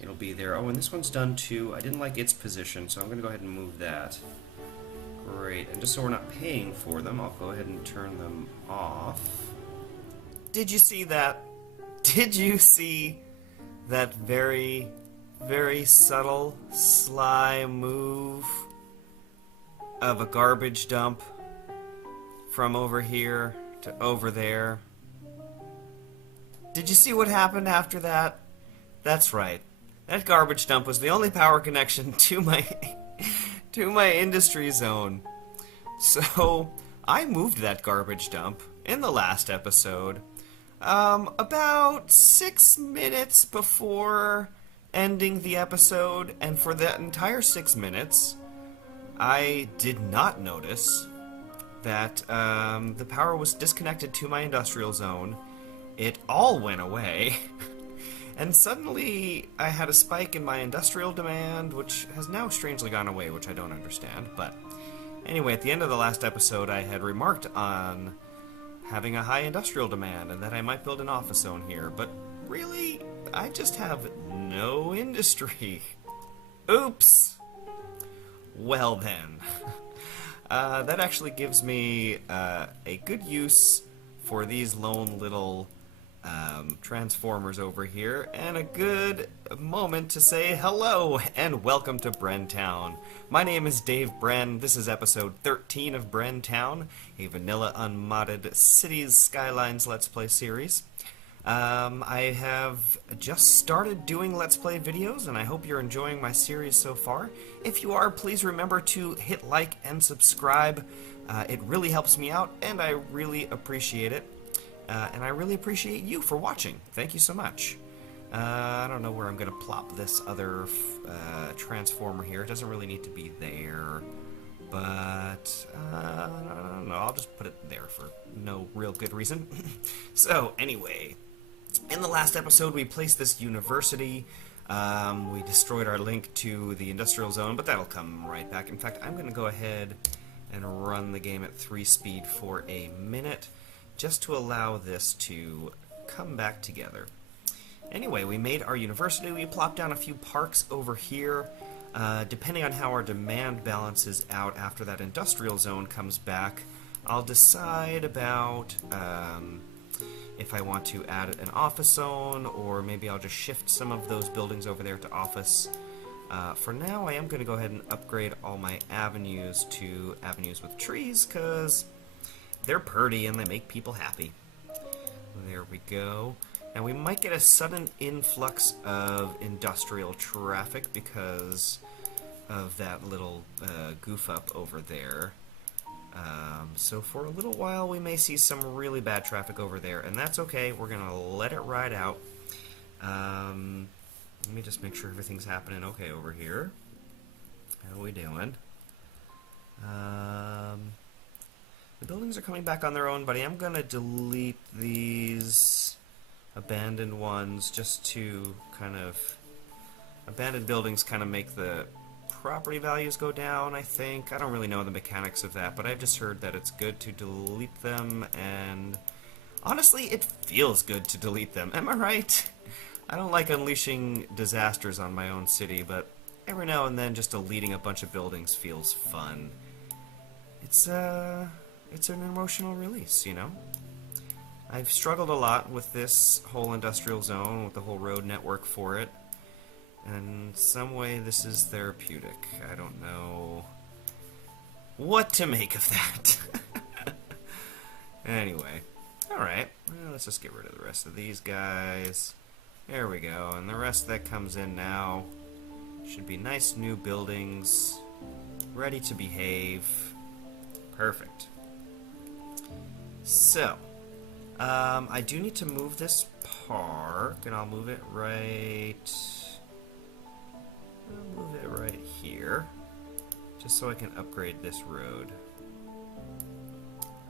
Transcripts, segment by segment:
it'll be there. Oh, and this one's done too. I didn't like its position, so I'm going to go ahead and move that. Great. And just so we're not paying for them, I'll go ahead and turn them off. Did you see that? Did you see that very, very subtle, sly move of a garbage dump from over here to over there? Did you see what happened after that? That's right. That garbage dump was the only power connection to my to my industry zone. So I moved that garbage dump in the last episode, about 6 minutes before ending the episode, and for that entire 6 minutes, I did not notice that the power was disconnected to my industrial zone. It all went away. And suddenly, I had a spike in my industrial demand, which has now strangely gone away, which I don't understand. But anyway, at the end of the last episode, I had remarked on having a high industrial demand and that I might build an office zone here. But really, I just have no industry. Oops! Well then. That actually gives me a good use for these lone little transformers over here, and a good moment to say hello and welcome to Brenntown. My name is Dave Brenn. This is episode 13 of Brenntown, a vanilla unmodded Cities Skylines Let's Play series. I have just started doing Let's Play videos, and I hope you're enjoying my series so far. If you are, please remember to hit like and subscribe. It really helps me out, and I really appreciate it. And I really appreciate you for watching. Thank you so much. I don't know where I'm going to plop this other transformer here. It doesn't really need to be there. But, I don't know. I'll just put it there for no real good reason. So, anyway. In the last episode, we placed this university. We destroyed our link to the industrial zone, but that'll come right back. In fact, I'm going to go ahead and run the game at 3 speed for a minute, just to allow this to come back together. Anyway, we made our university. We plopped down a few parks over here. Depending on how our demand balances out after that industrial zone comes back, I'll decide about if I want to add an office zone, or maybe I'll just shift some of those buildings over there to office. For now, I am going to go ahead and upgrade all my avenues to avenues with trees, because they're pretty and they make people happy. There we go. Now we might get a sudden influx of industrial traffic because of that little goof up over there. So for a little while we may see some really bad traffic over there, and that's okay. We're going to let it ride out. Let me just make sure everything's happening okay over here. How are we doing? The buildings are coming back on their own, but I am going to delete these abandoned ones just to kind of... Abandoned buildings kind of make the property values go down, I think. I don't really know the mechanics of that, but I've just heard that it's good to delete them, and honestly, it feels good to delete them. Am I right? I don't like unleashing disasters on my own city, but every now and then just deleting a bunch of buildings feels fun. It's an emotional release, you know? I've struggled a lot with this whole industrial zone, with the whole road network for it. And in some way, this is therapeutic. I don't know what to make of that. Anyway. Alright. Well, let's just get rid of the rest of these guys. There we go. And the rest that comes in now should be nice new buildings, ready to behave. Perfect. So, I do need to move this park, and I'll move it right... I'll move it right here, just so I can upgrade this road.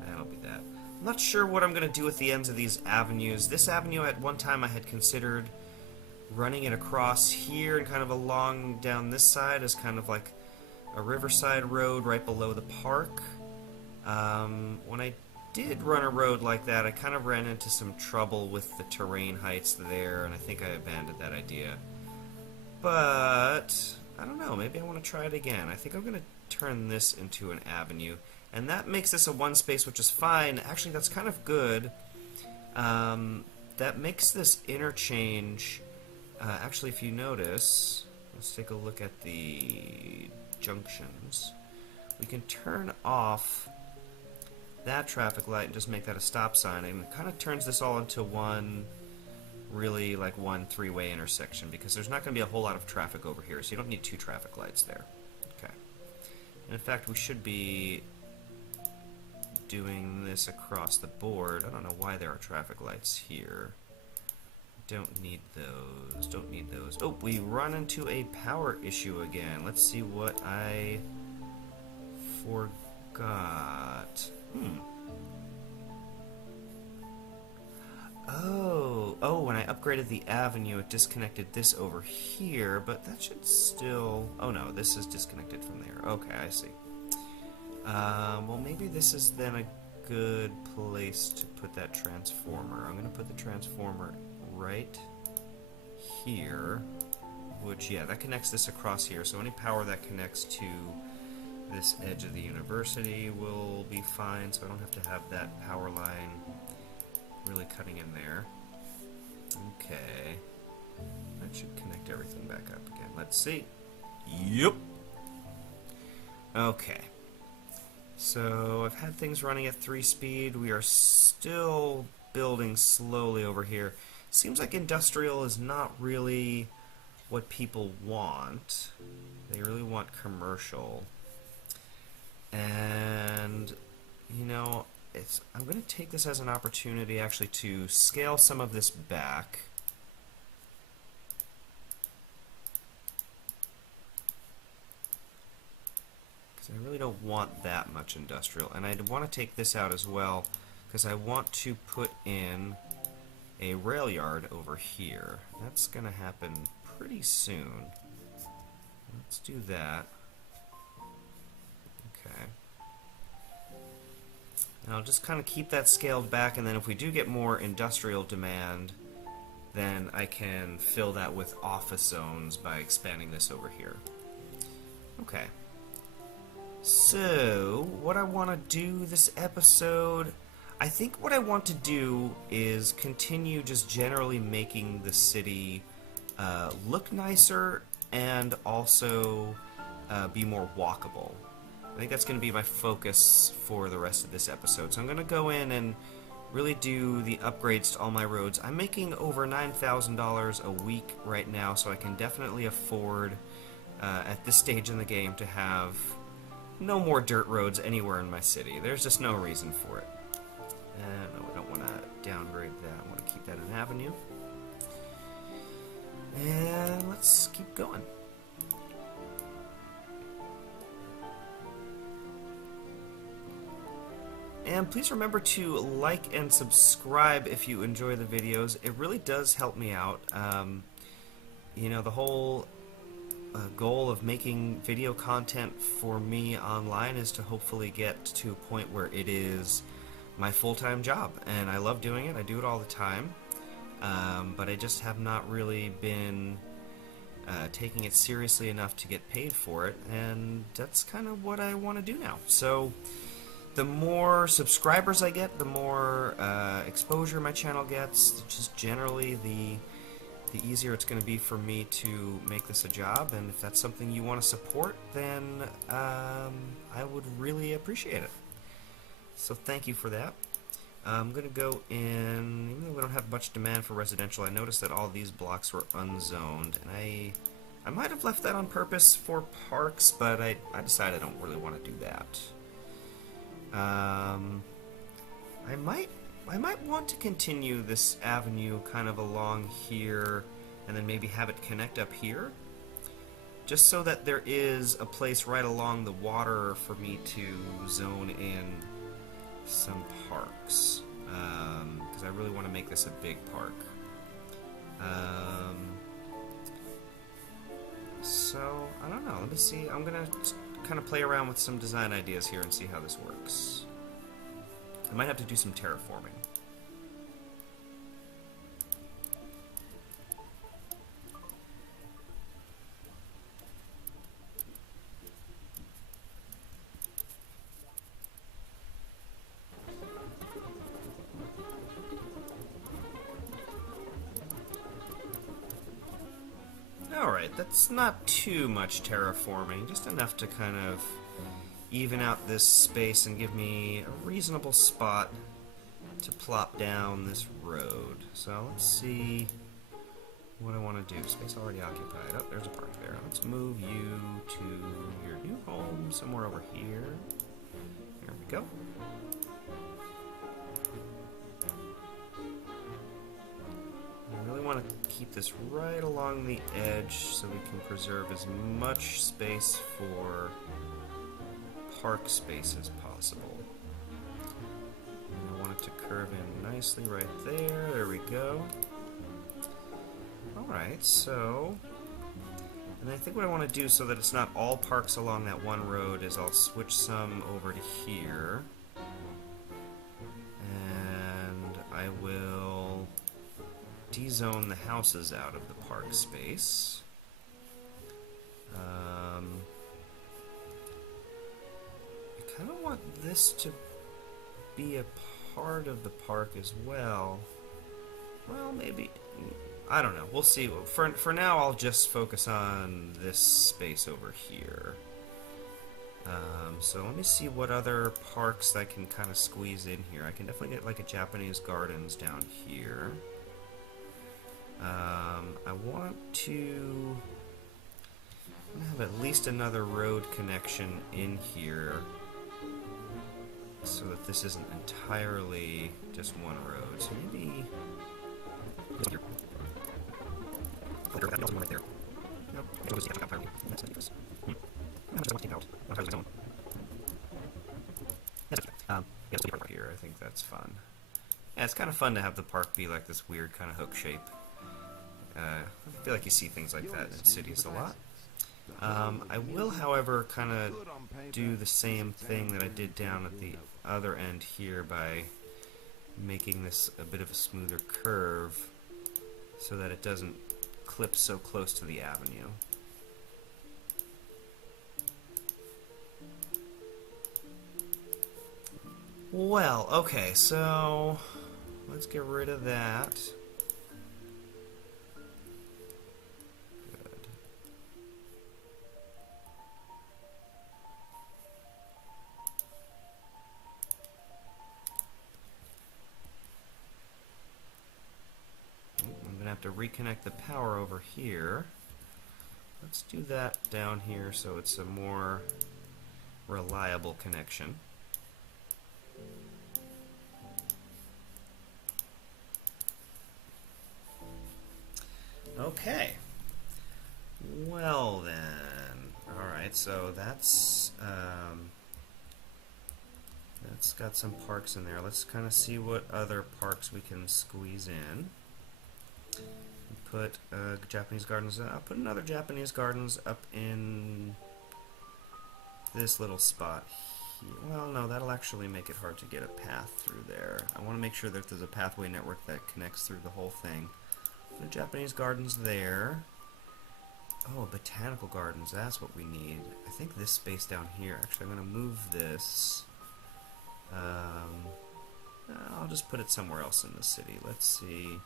That'll be that. I'm not sure what I'm going to do with the ends of these avenues. This avenue, at one time, I had considered running it across here and kind of along down this side as kind of like a riverside road right below the park. When I did run a road like that, I kind of ran into some trouble with the terrain heights there, and I think I abandoned that idea. But I don't know, maybe I want to try it again. I think I'm going to turn this into an avenue. And that makes this a one space, which is fine. Actually, that's kind of good. That makes this interchange... actually, if you notice, let's take a look at the junctions. We can turn off that traffic light and just make that a stop sign. And it kind of turns this all into one... really like one three-way intersection, because there's not going to be a whole lot of traffic over here, so you don't need two traffic lights there. Okay. And in fact, we should be doing this across the board. I don't know why there are traffic lights here. Don't need those. Don't need those. Oh, we run into a power issue again. Let's see what I forgot. Oh, when I upgraded the avenue, it disconnected this over here, but that should still... Oh no, this is disconnected from there. Okay, I see. Well, maybe this is then a good place to put that transformer. I'm going to put the transformer right here, which, yeah, that connects this across here, so any power that connects to this edge of the university will be fine, so I don't have to have that power line really cutting in there. Okay. That should connect everything back up again. Let's see. Yep. Okay. So I've had things running at 3 speed. We are still building slowly over here. Seems like industrial is not really what people want. They really want commercial. And, you know, I'm going to take this as an opportunity actually to scale some of this back. Because I really don't want that much industrial. And I want to take this out as well because I want to put in a rail yard over here. That's going to happen pretty soon. Let's do that. Okay. And I'll just kind of keep that scaled back, and then if we do get more industrial demand, then I can fill that with office zones by expanding this over here. Okay. So, what I want to do this episode, I think what I want to do is continue just generally making the city look nicer and also be more walkable. I think that's going to be my focus for the rest of this episode. So I'm going to go in and really do the upgrades to all my roads. I'm making over $9,000 a week right now, so I can definitely afford, at this stage in the game, to have no more dirt roads anywhere in my city. There's just no reason for it. No, we don't want to downgrade that. I want to keep that an avenue. And let's keep going. And please remember to like and subscribe if you enjoy the videos. It really does help me out. You know, the whole goal of making video content for me online is to hopefully get to a point where it is my full-time job. And I love doing it. I do it all the time. But I just have not really been taking it seriously enough to get paid for it. And that's kind of what I want to do now. So the more subscribers I get, the more exposure my channel gets. Just generally, the easier it's going to be for me to make this a job. And if that's something you want to support, then I would really appreciate it. So thank you for that. I'm going to go in, even though we don't have much demand for residential, I noticed that all these blocks were unzoned. And I might have left that on purpose for parks, but I decided I don't really want to do that. I might want to continue this avenue kind of along here and then maybe have it connect up here, just so that there is a place right along the water for me to zone in some parks, because I really want to make this a big park. So, I don't know, let me see. I'm gonna kind of play around with some design ideas here and see how this works. I might have to do some terraforming. that's not too much terraforming, just enough to kind of even out this space and give me a reasonable spot to plop down this road. So let's see what I want to do. Space already occupied. Oh, there's a park there. Let's move you to your new home somewhere over here. There we go. I really want to keep this right along the edge so we can preserve as much space for park space as possible. And I want it to curve in nicely right there. There we go. Alright, so... And I think what I want to do so that it's not all parks along that one road is I'll switch some over to here. And I will de-zone the houses out of the park space. I kind of want this to be a part of the park as well. Well, maybe... I don't know. We'll see. For now, I'll just focus on this space over here. So let me see what other parks I can kind of squeeze in here. I can definitely get like a Japanese Gardens down here. I want to have at least another road connection in here so that this isn't entirely just one road. So maybe... right there. Nope. That's dangerous. Yeah, right here. I think that's fun. Yeah, it's kind of fun to have the park be like this weird kind of hook shape. I feel like you see things like that in cities a lot. I will, however, kind of do the same thing that I did down at the other end here by making this a bit of a smoother curve so that it doesn't clip so close to the avenue. Well, okay, so let's get rid of that. Good. I'm going to have to reconnect the power over here. Let's do that down here so it's a more reliable connection. Okay. Well then. Alright, so that's got some parks in there. Let's kind of see what other parks we can squeeze in. Put Japanese Gardens. I'll put another Japanese Gardens up in this little spot here. Well, no, that'll actually make it hard to get a path through there. I want to make sure that there's a pathway network that connects through the whole thing. Put Japanese Gardens there. Oh, Botanical Gardens, that's what we need. I think this space down here, actually I'm going to move this. I'll just put it somewhere else in the city. Let's see.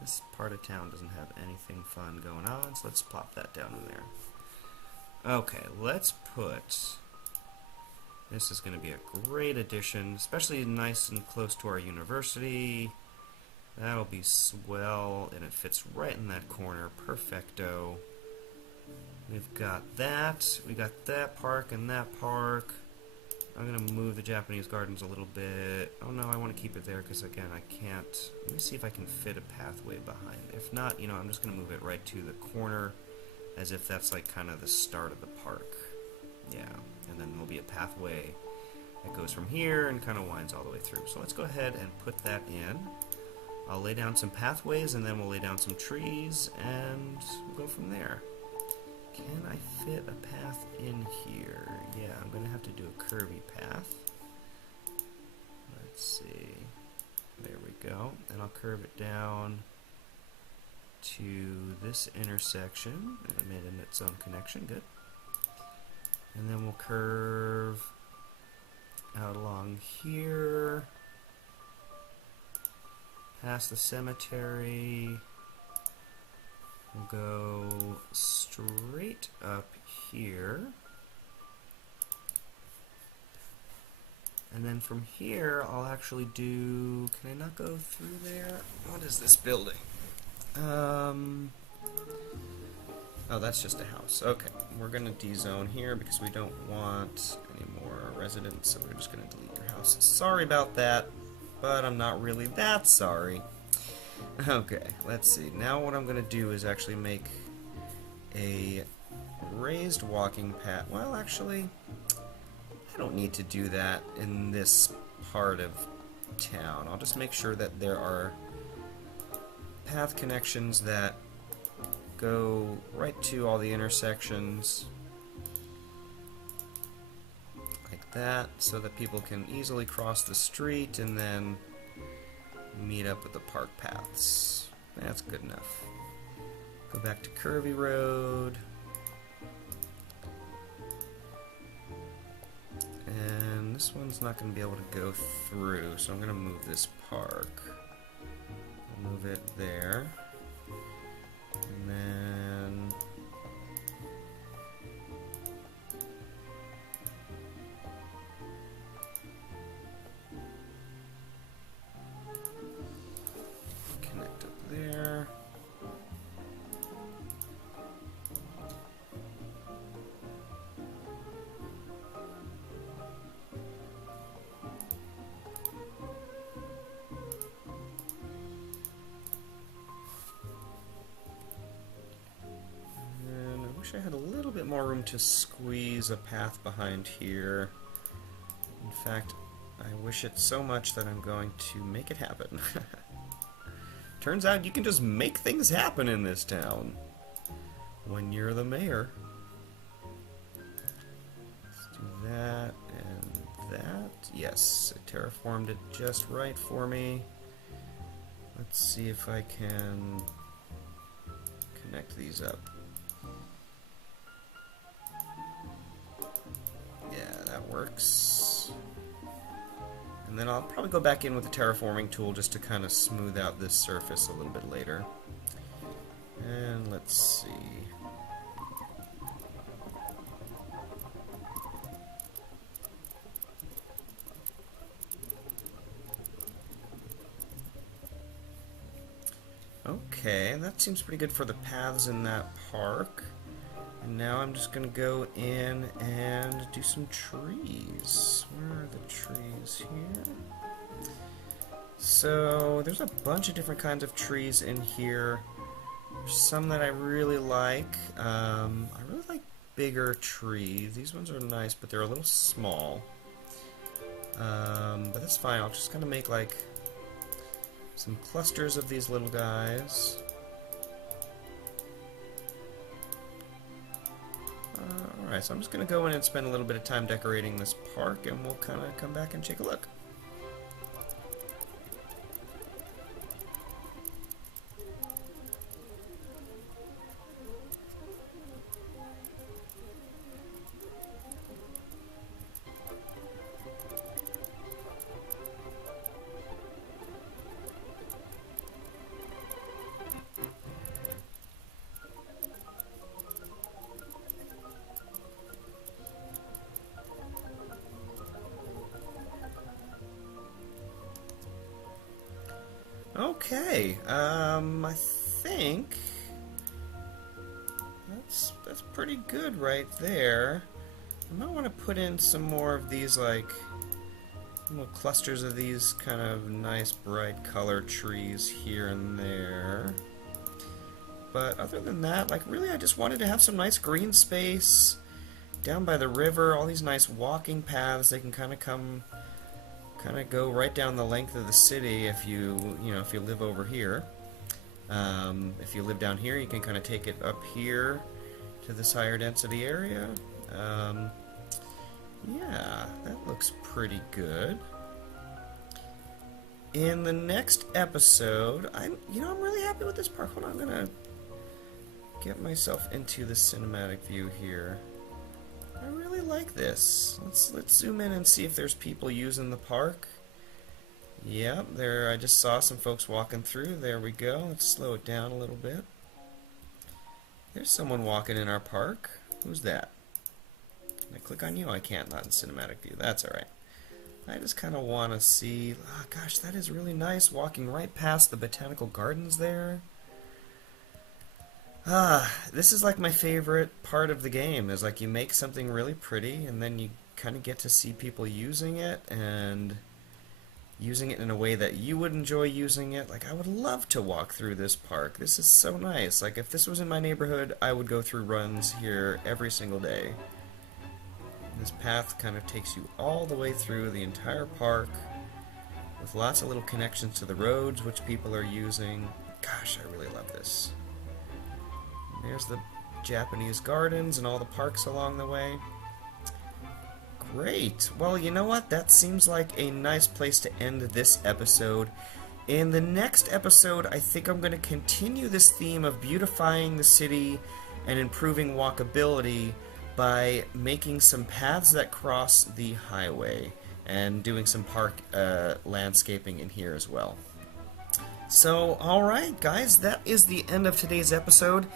This part of town doesn't have anything fun going on, so let's plop that down in there. Okay, let's put... This is going to be a great addition, especially nice and close to our university. That'll be swell, and it fits right in that corner. Perfecto. We've got that. We got that park and that park. I'm going to move the Japanese Gardens a little bit. Oh no, I want to keep it there because, again, I can't... Let me see if I can fit a pathway behind. If not, you know, I'm just going to move it right to the corner as if that's like kind of the start of the park. Yeah, and then there'll be a pathway that goes from here and kind of winds all the way through. So let's go ahead and put that in. I'll lay down some pathways and then we'll lay down some trees and we'll go from there. Can I fit a path in here? Yeah, I'm going to have to do a curvy path. Let's see. There we go. And I'll curve it down to this intersection. And it made its own connection. Good. And then we'll curve out along here. Past the cemetery. We'll go straight up here. And then from here, I'll actually do... Can I not go through there? What is this building? Oh, that's just a house. Okay, we're going to de-zone here because we don't want any more residents, so we're just going to delete your house. Sorry about that, but I'm not really that sorry. Okay, let's see. Now what I'm going to do is actually make a raised walking path. Well, actually, I don't need to do that in this part of town. I'll just make sure that there are path connections that go right to all the intersections like that, so that people can easily cross the street and then meet up with the park paths. That's good enough. Go back to Curvy Road. And this one's not going to be able to go through, so I'm going to move this park. I'll move it there. And then connect up there. I had a little bit more room to squeeze a path behind here. In fact, I wish it so much that I'm going to make it happen. Turns out you can just make things happen in this town when you're the mayor. Let's do that and that. Yes, it terraformed it just right for me. Let's see if I can connect these up. Works. And then I'll probably go back in with the terraforming tool just to kind of smooth out this surface a little bit later. And let's see. Okay, that seems pretty good for the paths in that park. And now I'm just going to go in and do some trees. Where are the trees here? So there's a bunch of different kinds of trees in here. There's some that I really like. I really like bigger trees. These ones are nice, but they're a little small. But that's fine. I'll just kind of make like some clusters of these little guys. Alright, so I'm just going to go in and spend a little bit of time decorating this park, and we'll kind of come back and take a look. Okay, I think that's pretty good right there. I might want to put in some more of these, like, little clusters of these kind of nice bright colored trees here and there. But other than that, like, really I just wanted to have some nice green space down by the river, all these nice walking paths. They can kind of go right down the length of the city if you live over here. If you live down here, you can kind of take it up here to this higher density area. Yeah, that looks pretty good. In the next episode, I'm really happy with this park. Hold on, I'm gonna get myself into the cinematic view here. I really like this. Let's zoom in and see if there's people using the park. Yep, there. I just saw some folks walking through. There we go. Let's slow it down a little bit. There's someone walking in our park. Who's that? Can I click on you? I can't, not in cinematic view. That's alright. I just kind of want to see... Oh, gosh, that is really nice, walking right past the botanical gardens there. This is like my favorite part of the game, is like you make something really pretty, and then you kind of get to see people using it, and using it in a way that you would enjoy using it. Like, I would love to walk through this park. This is so nice. Like, if this was in my neighborhood, I would go through runs here every single day. This path kind of takes you all the way through the entire park, with lots of little connections to the roads, which people are using. Gosh, I really love this. And there's the Japanese gardens and all the parks along the way. Great. Well, you know what? That seems like a nice place to end this episode. In the next episode, I think I'm going to continue this theme of beautifying the city and improving walkability by making some paths that cross the highway and doing some park landscaping in here as well. So, alright guys, that is the end of today's episode.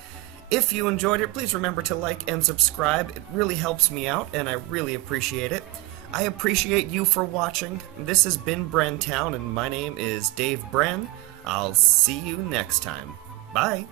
If you enjoyed it, please remember to like and subscribe. It really helps me out, and I really appreciate it. I appreciate you for watching. This has been Brenntown, and my name is Dave Brenn. I'll see you next time. Bye!